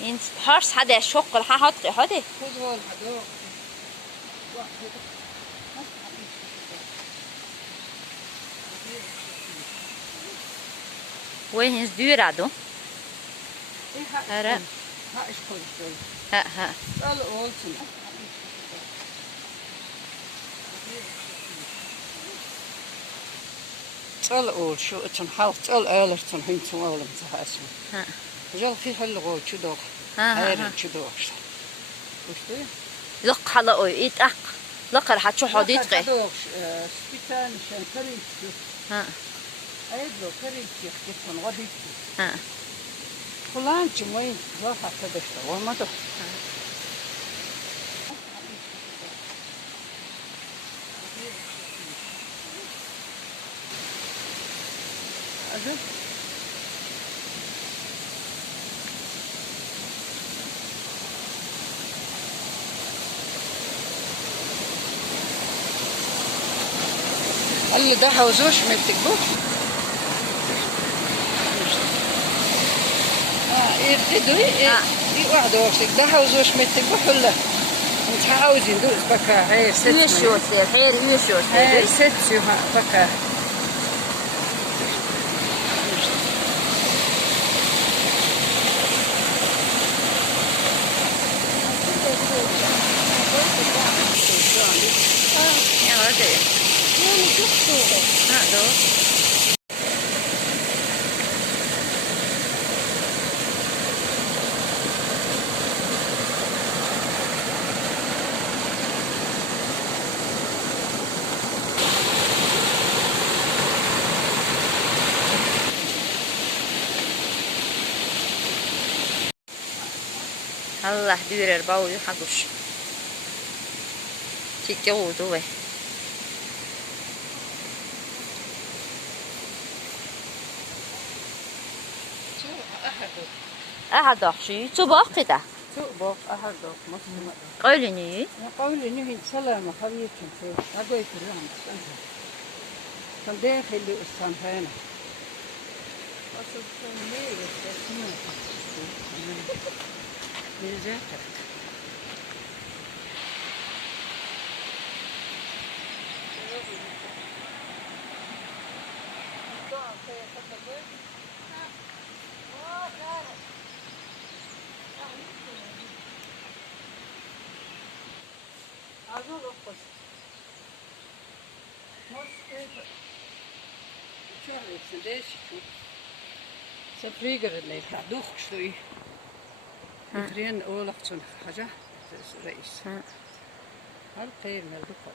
انت هارس هذا شوق هحط هذا خذ هون هذول واحد وين dyra då här är här är här all olsun all ol شو اتن حاوت all ölertun hintum oğlum zahasın ha جل في حلقو çudok ha çudok işte لق حلا اوي اتق لق راح تشو حديقه سبيتان شان كريت ها ايدو كريت يخطفون غديت ها فلان وين راح تدشت وما ده أجل اللي ده حوزوش متكبوش يرددوا واحد وقتك ده حوزوش متكبوش ولا انت عاوزين دوس بكا هي ست يشوت الحير يشوت هي ست بكا ja det ja då Allah dyrer bau hagush tikyo do we أحد أخشي تباقي ده تباق أحد مسلم قولني قولي نهي سلامة حبيبتي في أقوي في اليوم كان داخل السنفانة سفريقر اللي دوخ شوي يفرين أول أختون حاجة رئيس هل خير من الدخل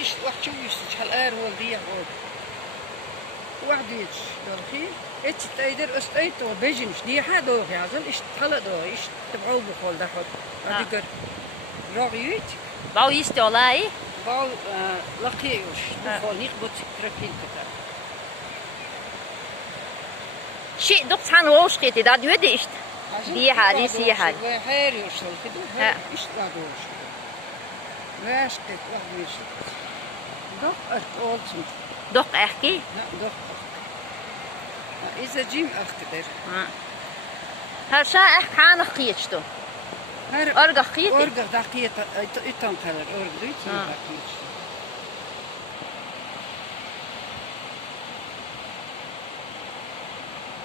ليش واحد شو يستش هالآر هو ضيع هو واحد يتش دارخي تقدر أستيت وبيجنش دي حدا يعزل إيش تخلده إيش تبعوه بقول ده حد هذا كر رأيت باو istiyorlar. باو لقيوش بقول يخبط تركين كتر Şey, dok sen o şketi da diyor de işte. Bir hali, si hali. وحير يوصل كده ها. إيش لا دوش واش كت واحد يوصل دق أولتم Dok erki. لا دق إذا جيم أخدر Her şey erkanı kıyıçtı. هر Orga kıyıtı. أرجع دقيقة إتان كلر أرجع إتان ها. دقيقة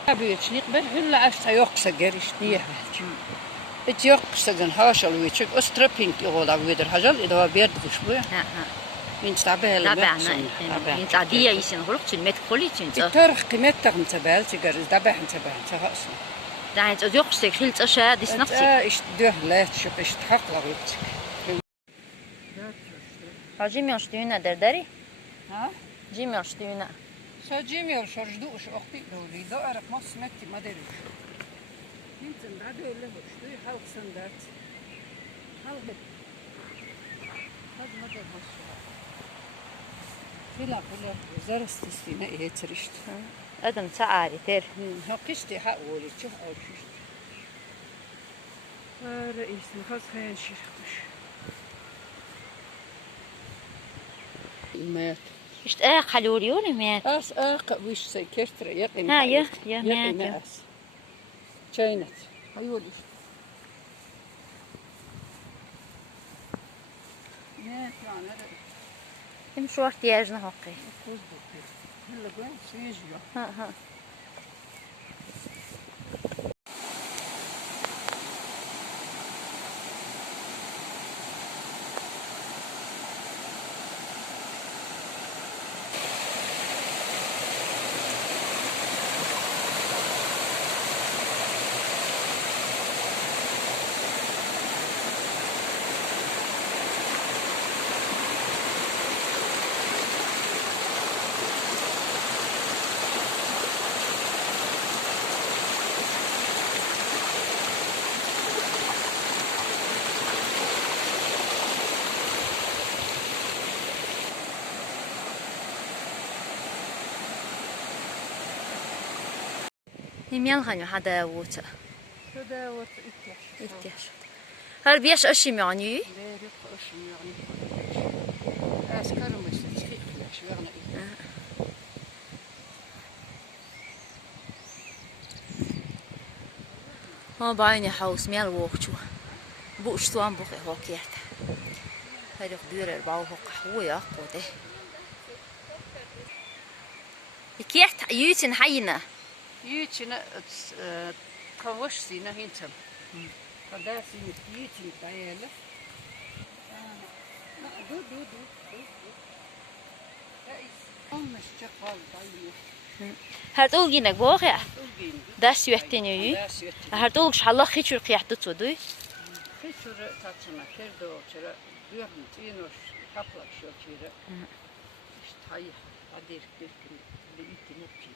أبي تشنيق بل هلا عشت يقص جريش ديه إت يقص جن هاشل ويشك أستربين يقول أقول هاشل إذا بيرد بشوي من تعبها Tabii لما ana. İnta diye isin huluk için met koli için. التاريخ قيمتها متبال تجار ذبح متبال تهاسن Da hiç yok işte hiç aşağı disnafsik. إيش ده لا تشوف إيش تحق لغيتك Hacım yaş düğüne derderi. ها Cim yaş düğüne. ساجيم يا شرجدو إيش أختي دولي ده أرق ما سمعتي ما دري يمكن بعد ولا هو شو يحاول سندات حاول هذا ما ده فيلا فيلا زرست استينا إيه تريشت Adım saari ter. هقشتي حقولي تشوف أو شو رئيس نخص خيان شيخش مات İşte kaloriyor mu? أس أق ويش سيكرتر يقين Ha ya يقين miyat. أس شاينت هيولي مات يعني هذا Hem şu ihtiyacına hakkı. كوز بوكي هلا وين سيجوا Ha ha. Yemeğin hangi hada vuta. هذا وإتياش İhtiyaç. Her bir yaş aşım yani. لا رق أشم يعني أسكر مسك تخيش يعني Ha bayne haus mel vokçu. Bu iştuan bu hokiyat. Hadi dürer bağı hokhu ya qode. İkiyat yütün hayna. يجينا تكوش سينا هنتم فدا سينا يجين تايلا دو دو دو مش شغال طيب Her dol yine bu ya. توجين Das yühteniyor. لا سيت Her dol inşallah hiç ürkiyat tutudu. خيشور تاتنا كردو ترى بيهم تينوش حفلك شو تيرا اشتاي قدير كيركن بيتي مبكي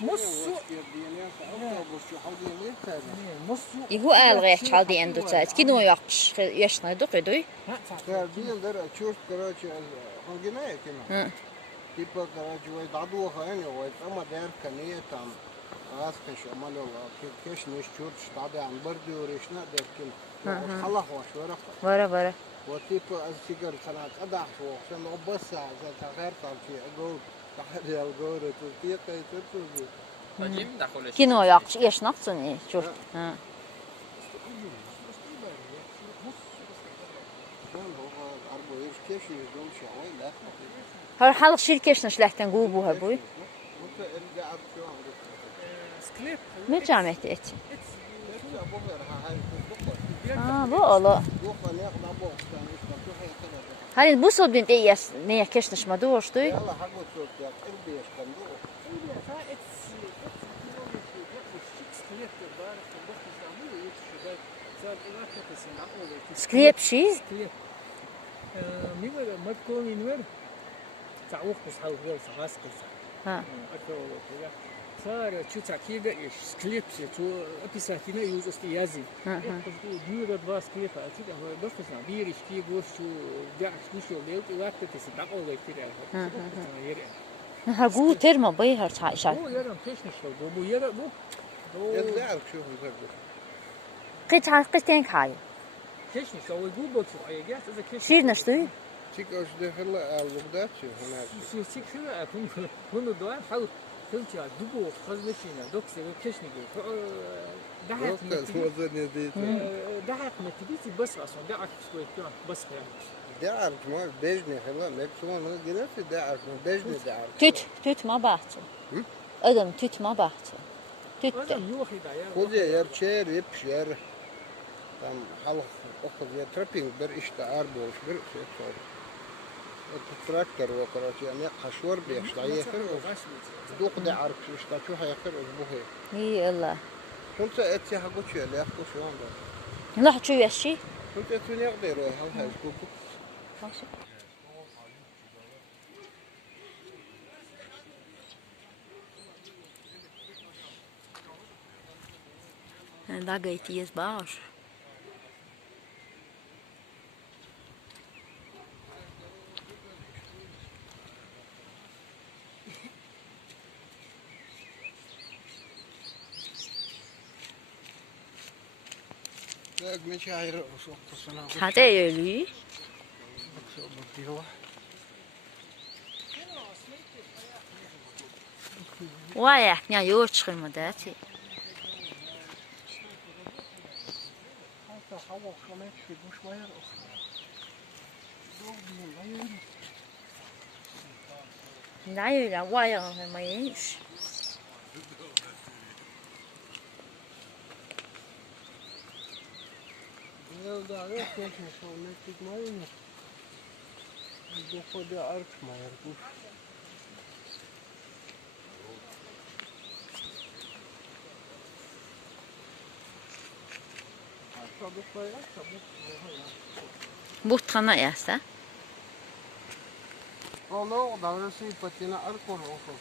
Musso. Ihu älgä çaldı endu çay. Kino yakış. Yaşna dokudu. Değil der çört karaçı hangineye kina. Hı. Tipa karaçı ve dadu hani ve ama der kaniye tam. Az keş amalo keş neş çört tabi anbar diyor işna derkin. Allah hoş vara. Vara. وتيب السيجار كانت أضعف وعشان أبص على تغير طالتي أقول تحدي الجورة تطيق يترتوزي Hacim daxil Kino yakış. Yaşnaksın iyi. Çok. Ha. كان هو أربعة يرش كيش يدوم شوي لا Har halk şirkeşne şlehten gubu ha bu. وأنت أرجع شو عندك Sklep. Ne camiyeti et? أنت أبوه هاي Ha bu ola. دوخة ناخد أبوه كان يشتغل هاي كذا Hani bu sobdin deyes ne yakışmış ma doğuştu. يلا حقه صوت يا قلبي يشتغل Sklepşi. Nimer matkoni nimer. Tawuk bishal gel sagas kesa. Ha. Akolo. Sar chu takiga ish sklep tu apisatina yuz istiyazi. Diyor da sklep atid ama dostna bir işki goş şu da'ş şu lewt vakti tisdaq o gektir. Ha gu terma bay har çay şay. Bu yaram keşne şu bu yara bu. يلا أعرف شو هذا Qıç haqqısten kay. Keşne şu bu bu şu aygat az keşne. Şir naştu. تيك أوش دخل الوقت شو هناك Şu sikra akun bunu doğan hal Kılça dubu fazlasıyla dokse ve keşne bu. Daha وقت وزن يزيد daha metibisi bas aslında daha şöyle yapıyor bas yani. دعرف ما بيجني هلا مكسون قلت دعرف ما بيجني دعرف Tüt ma bahçe. Hı? Adam tüt ma bahçe. Tüt de. Adam yok hidaya. خذ يا شير يبشر تم حلق أخذ يا ترابينج بر إشتا أربوش بر شيء التراكتر وقرأت يعني قشور بيشتا يخر دوق دعرف إشتا شو هيخر أسبوعه İyi Allah. كنت أتي حقوش اللي أخذ شو عنده Allah şu yaşı. كنت أتوني أقدر هل هيسكوكو Da gaytiyiz bağır. لا مشاعر وسوق الصناعة Hadi ölü. Vay ya yoğurt çıkırmadı ati. حتى حوا خمات في بوشوير أخرى دوق بين غير Nãy là quay rồi mày. يا داري كيف نسوي نكتب ماينه دوق ده أرك ما يركوش Buhtana yasta. والله داري سي بتينا أركون أخرى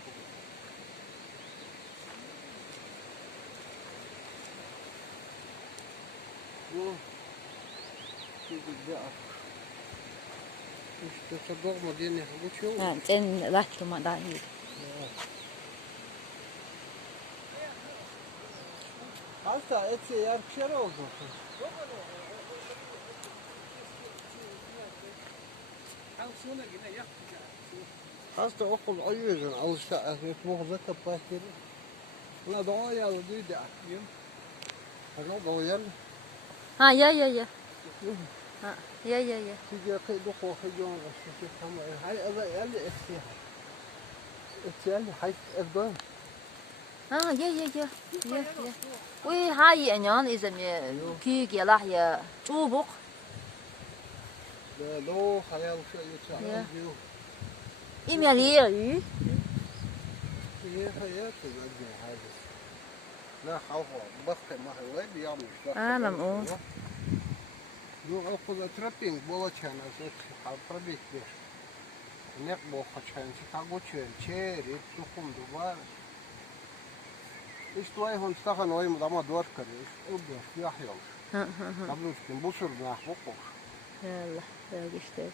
İşte sabah madeni bu çok. Ha, sen lakruma dahi. Hatta etse yer bir şey oldu. Hasta okul ayıyorsun alışta ahmet muhza kapatır. La doğaya aldı da. Hala doğaya. Ha ya. Ha ya. Tiga kaydı koyuyor aslında tamam. Hay Allah yani etse. Etse yani hay evde. Ha ya. Uy hay anyan izem ya. Ki gelah ya. Çubuk. لا لو خيال شيء يتعامل İmeli. هي حياته الأجمل هذا لا خوف بخ ما هو وين يعمل ممنون. لو أخذ ترابينج بولا كان أسوق حربيت بيش نقبو خشان شكاغو شين شيري تقوم دوبار İşte o ayın stahan oyum ama dört kere. İşte o bir siyah yol. Hı hı hı. Tabii ki bu sürü nah bu koş. Yallah. Böyle işte.